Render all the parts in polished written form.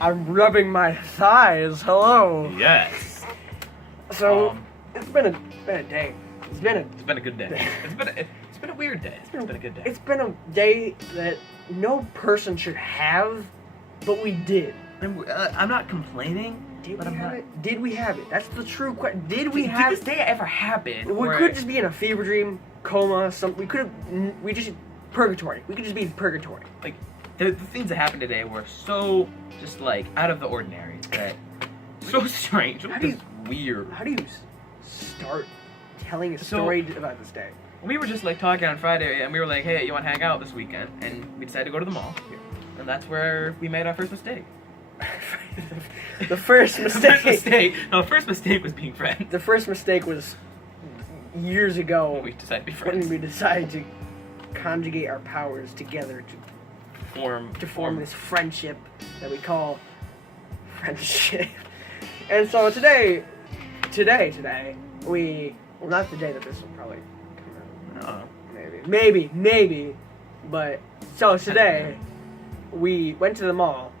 I'm rubbing my thighs. Hello. Yes. So it's been a day. It's been a good day. It's been a weird day. It's been a good day. It's been a day that no person should have, but we did. I'm not complaining. Did we have it? That's the true question. Did this day ever happen? We could just be in a fever dream, coma, we just purgatory. We could just be in purgatory. Like, the things that happened today were so just like out of the ordinary. That so strange. Weird. How do you start telling a story about this day? We were just like talking on Friday, and we were like, "Hey, you want to hang out this weekend?" And we decided to go to the mall, and that's where we made our first mistake. The first mistake. No, the first mistake was being friends. The first mistake was years ago. When we decided to be friends. When we decided to conjugate our powers together to form this friendship that we call friendship. And so today, well, not the day that this will probably come out. No. Maybe. But so today, we went to the mall.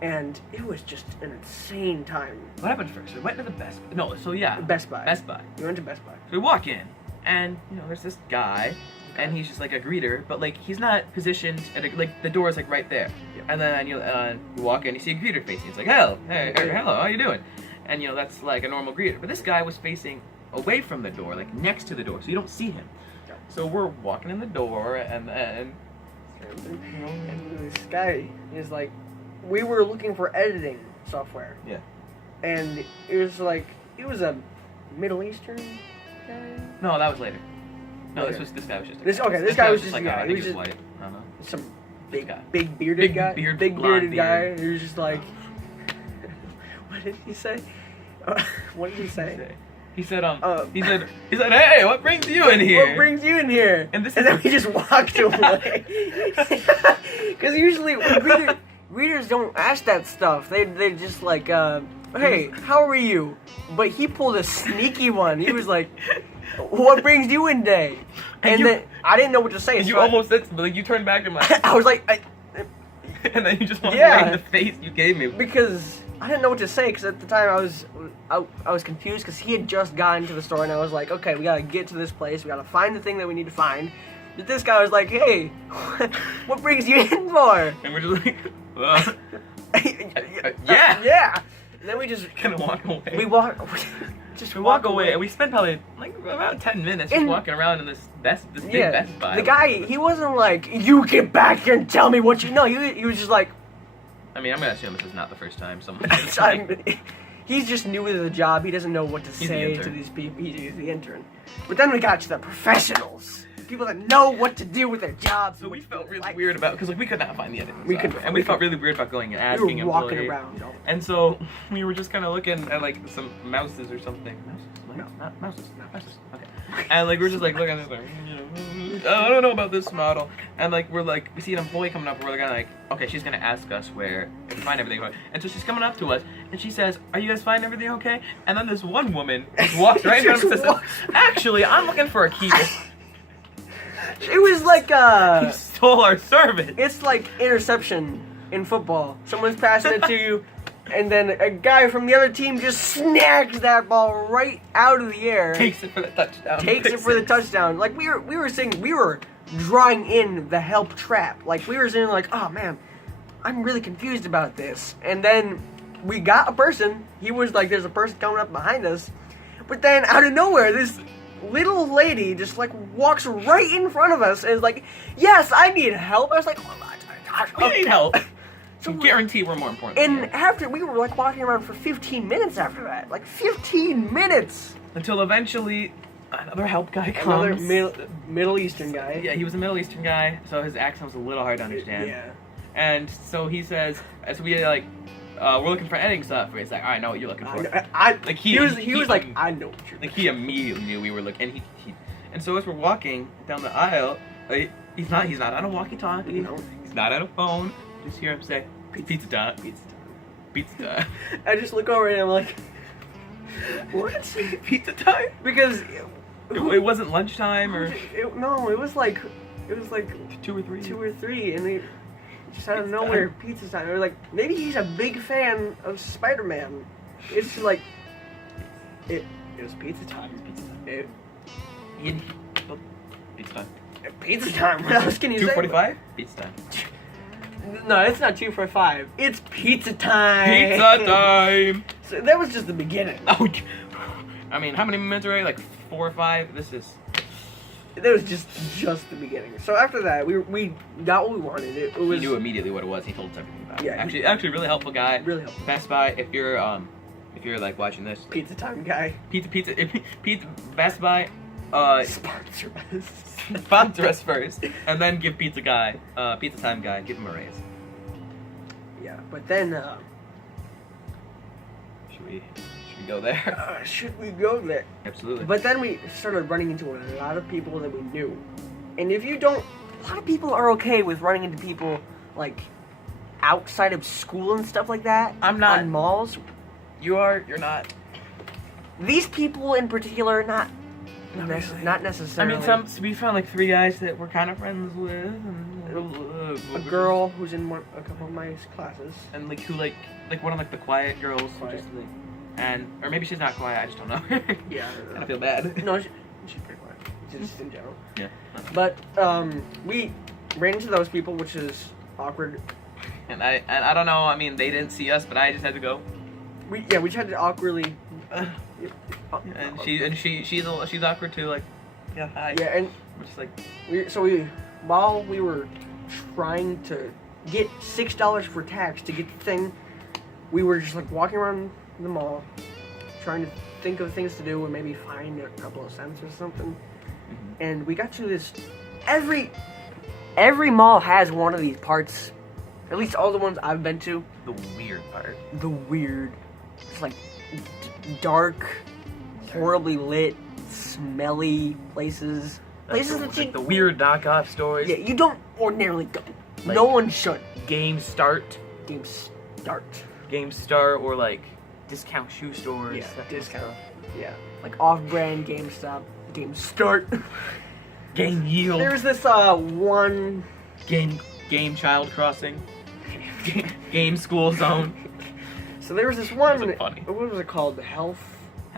And it was just an insane time. What happened first? We went to the Best Buy. Best Buy. We went to Best Buy. So we walk in, and there's this guy, and he's just like a greeter, but like he's not positioned at like the door is like right there. Yep. And then you walk in, you see a greeter facing. It's like, hello, how you doing? And that's like a normal greeter. But this guy was facing away from the door, like next to the door, so you don't see him. Yep. So we're walking in the door, and then this guy is like. We were looking for editing software. Yeah. And it was a Middle Eastern guy? No, that was later. No, this guy was just this guy was just like, he was just white. I don't know. Some big bearded guy. Big bearded guy. He was just like what did he say? What did he say? He said, hey, what brings you in here? What brings you in here? And then we just walked away. Because usually readers don't ask that stuff. They just like, hey, how are you? But he pulled a sneaky one. He was like, what brings you in day? And then I didn't know what to say. And you almost said, but like you turned back and I was like, and then you just walked away in the face you gave me. Because I didn't know what to say. Because at the time I was confused because he had just gotten to the store and I was like, okay, we gotta get to this place. We gotta find the thing that we need to find. But this guy was like, hey, what brings you in for? And we're just like, yeah. And then we just kind of walk away. We walk away, and we spent probably like about 10 minutes just walking around in this big Best Buy. The guy, he wasn't like, you get back here and tell me what you know. He was just like. I mean, I'm gonna assume this is not the first time someone. He's just new to the job. He doesn't know what to say to these people. He's the intern. But then we got to the professionals. People that know what to do with their jobs. So we felt really weird about because we could not find the editing. We felt really weird about going and asking. We were walking around. And so we were just kind of looking at like some mouses or something. Mouses. Okay. And like we're just like looking at this like, I don't know about this model. And like we're like we see an employee coming up. And we're kind of like, okay, she's gonna ask us where we can find everything. And so she's coming up to us and she says, "Are you guys finding everything okay?" And then this one woman just walks right in front of us and says, "Actually, I'm looking for a key." It was like he stole our service. It's like interception in football. Someone's passing it to you, and then a guy from the other team just snags that ball right out of the air. Takes it for the touchdown. Like we were drawing in the help trap. Like we were saying like, oh man, I'm really confused about this. And then we got a person. He was like, there's a person coming up behind us. But then out of nowhere, this little lady just like walks right in front of us and is like, yes, I need help. I was like, we need help. So guarantee we're more important. And after we were like walking around for 15 minutes after that, like 15 minutes until eventually another help guy comes. Another Middle Eastern guy. Yeah, he was a Middle Eastern guy, so his accent was a little hard to understand. Yeah. And so he says, as we like. We're looking for editing software. He's like, I know what you're looking for. He was like, I know what you're looking for. Like, he immediately knew we were looking. And so as we're walking down the aisle, like, he's not on a walkie-talkie. No. He's not on a phone. Just hear him say, pizza time. Pizza time. I just look over and I'm like, what? Pizza time? Because it wasn't lunchtime or. No, it was like 2 or 3. 2 or 3, and Just out of Pizza nowhere, time. pizza time. We're like, maybe he's a big fan of Spider-Man. It's like, it was pizza time. Pizza time. It, Pizza time. pizza time. What else can you say? 2:45. Pizza time. No, it's not 2:45. It's pizza time. Pizza time. So that was just the beginning. Oh, I mean, how many minutes are we? Like 4 or 5. This is. That was just the beginning. So after that, we got what we wanted. It He was knew immediately what it was. He told us everything about it. Yeah, Actually, really helpful guy. really helpful. Best Buy. If you're like watching this, Pizza time guy. pizza. Best Buy. Sponsor us. Sponsor us first, and then give Pizza Time guy, give him a raise. Yeah, but then Should we go there? should we go there? Absolutely. But then we started running into a lot of people that we knew, and if you don't, a lot of people are okay with running into people like outside of school and stuff like that. I'm not. On malls. You're not. These people in particular, not I necessarily. mean, we found like 3 guys that we're kind of friends with, and a girl who's in a couple of my classes. and like who like one of like the quiet girls, who Quiet. just like, and or maybe she's not quiet. I just don't know. Yeah, I feel bad. No, she's pretty quiet. Just in general. Yeah. But we ran into those people, which is awkward. And I don't know. I mean, they didn't see us, but I just had to go. We just had to awkwardly. And she's awkward too. Like, yeah, hi. Yeah, and We're just like, while we were trying to get $6 for tax to get the thing, we were just like walking around the mall, trying to think of things to do and maybe find a couple of cents or something. And we got to this. Every mall has one of these parts. At least all the ones I've been to. the weird part. The weird. It's like dark, horribly lit, smelly places. Places that you. Like the weird knockoff stores. Yeah, you don't ordinarily go. Like- No one should. Game Start. Game start. Game Star or like discount shoe stores. Yeah, that kind of discount. stuff. Yeah, like off-brand GameStop. Game start. Game Yield. There's this one. Game Child Crossing. Game School Zone. So there was this one. Those are funny. What was it called? Health.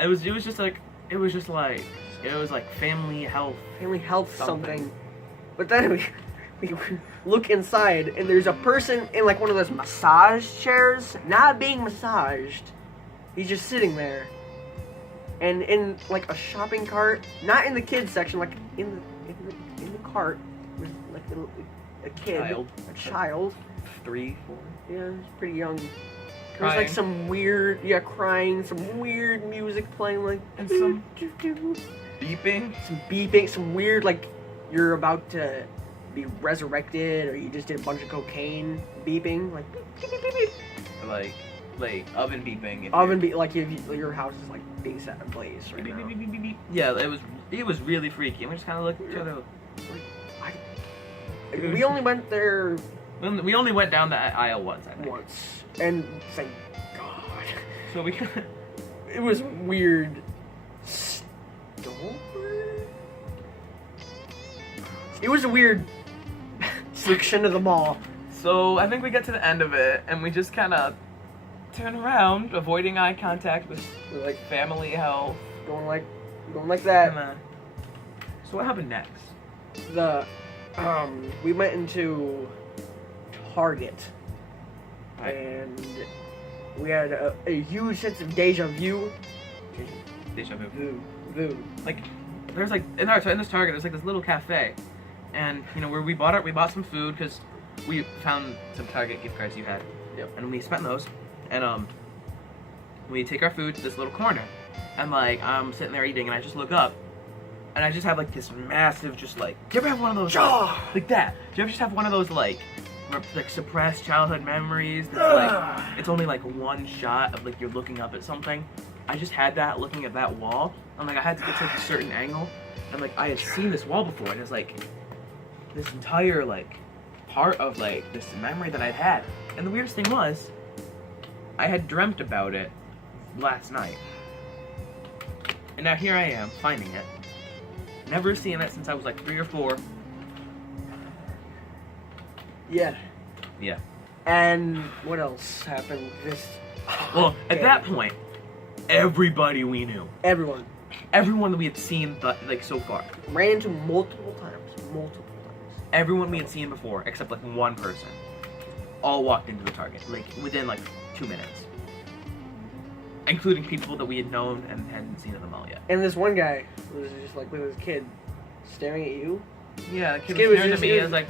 It was just like family health. Family health Something. something. But then we look inside and there's a person in like one of those massage chairs, not being massaged. He's just sitting there. And in like a shopping cart, not in the kids section, like in the cart with like a kid, Child. a child. 3, 4. Yeah, he's pretty young. There's like Crying. some weird, crying, some weird music playing, like And some some beeping. some weird, like you're about to be resurrected, or you just did a bunch of cocaine beeping, like beep, beep, beep, beep. Like oven beeping. if Oven you're- beep, like if your house is like being set ablaze right Beep, now. beep, beep, beep, beep. Yeah, it was really freaky. And we just kind of looked at each other. We only went there We only went down that aisle once, I think. once, and thank God. So we It was weird. Store? It was a weird section of the mall. So I think we get to the end of it, and we just kind of turn around, avoiding eye contact with We're like family health. going like that. And, so what happened next? We went into Target, Right. and we had a huge sense of deja vu. Deja vu. Vu. Like, there's like in this Target, there's like this little cafe, and you know where we bought some food because we found some Target gift cards you had. Yep. And we spent those, and we take our food to this little corner, and like I'm sitting there eating, and I just look up, and I just have like this massive, just like, do you ever have one of those like that? Do you ever just have one of those like suppressed childhood memories? That's, like it's only like one shot of like you're looking up at something. I just had that looking at that wall. I'm like I had to get to like a certain angle, and like I had seen this wall before, and it's like this entire like part of like this memory that I'd had. And the weirdest thing was, I had dreamt about it last night. And now here I am, finding it. Never seen it since I was like 3 or 4. Yeah. Yeah. And what else happened? Well, at that point, everybody we knew, everyone everyone that we had seen, like, so far, ran into multiple times. everyone we had seen before, except like one person, all walked into the Target, like within like 2 minutes, including people that we had known and hadn't seen at the mall yet. And this one guy was just like with his kid, staring at you. Yeah, the kid was staring at me. He was like,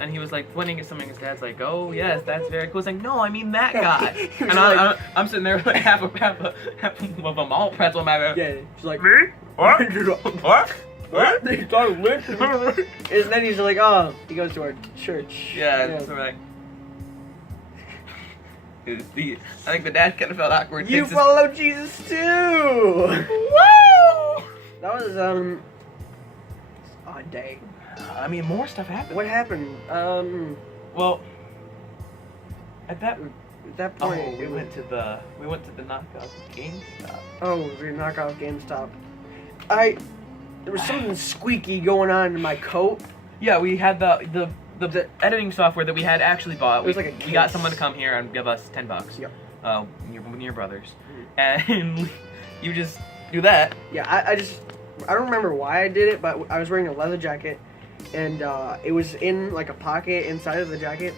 and he was like pointing at something. His dad's like, "Oh yes, that's very cool." It's like, "No, I mean that guy." And like, I'm sitting there with like half of a mall pretzel in my mouth. Yeah, she's like, "Me? What? What? What?" And then he's like, "Oh," he goes to our church. Yeah. So we're like, I think the dad kind of felt awkward. You follow Jesus too. Woo! That was odd day. I mean, more stuff happened. What happened? Well, at that point, we went to the knockoff GameStop. Oh, we knock off GameStop. There was something squeaky going on in my coat. Yeah, we had the editing software that we had actually bought. It was like a case. We got someone to come here and give us $10. Yep. Your brothers, and you just do that. Yeah, I don't remember why I did it, but I was wearing a leather jacket, and it was in like a pocket inside of the jacket.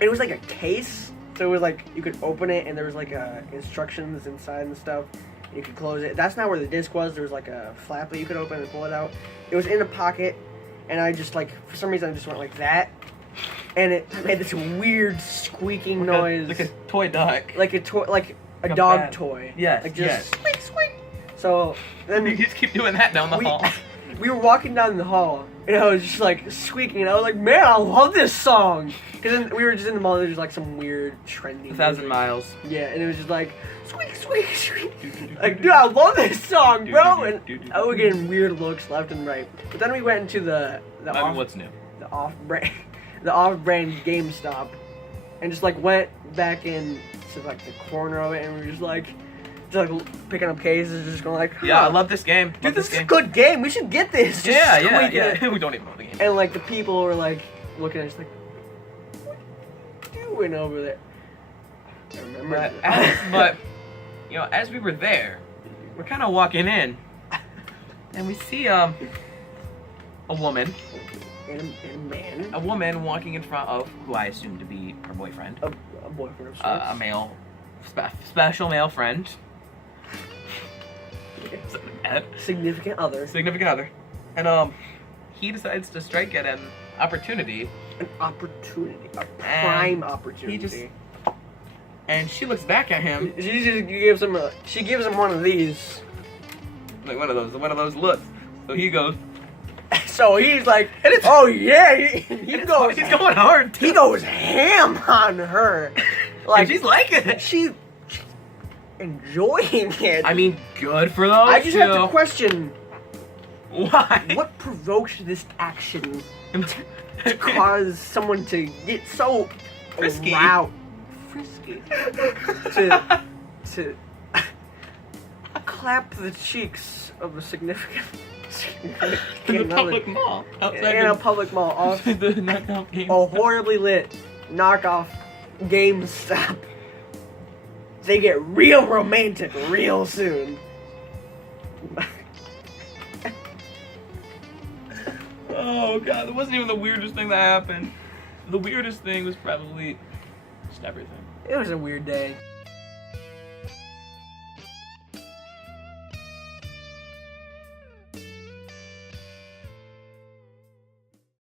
It was like a case, so it was like you could open it, and there was like instructions inside and stuff. You could close it. That's not where the disc was. There was like a flap that you could open and pull it out. It was in a pocket, and I just like for some reason I just went like that, and it made this weird squeaking noise, like a toy duck, like a dog toy. Yes, like just yes. squeak squeak. So then you just keep doing that down the hall. We were walking down the hall, and I was just like squeaking, and I was like, "Man, I love this song." Because then we were just in the mall. There was like some weird trendy. 1,000 miles. Yeah, and it was just like squeak squeak squeak. Like, dude, I love this song, bro. And I was getting weird looks left and right. But then we went into the what's new? The off-brand GameStop, and just like went back in to like the corner of it, and we were just like picking up cases, just going like, yeah, I love this game. Dude, this is a good game. We should get this. Just yeah. We don't even know the game. And like the people were like looking at us like, what are you doing over there? I remember but you know, as we were there, we're kind of walking in, and we see a woman and a man, a woman walking in front of who I assume to be her boyfriend, a boyfriend of sorts, a male, special male friend. Significant other. And he decides to strike at an opportunity. A prime opportunity. And she looks back at him. She gives him one of these. Like one of those looks. So he goes. So he's like, oh yeah, he's going hard too. He goes ham on her. Like, and she's liking it. She's enjoying it. I mean, good for those I just have to question, why? What provoked this action to cause someone to get so frisky to clap the cheeks of a significant in a public mall. In a public mall. Off the knockoff game. A horribly lit knockoff GameStop. They get real romantic real soon. Oh god, that wasn't even the weirdest thing that happened. The weirdest thing was probably just everything. It was a weird day.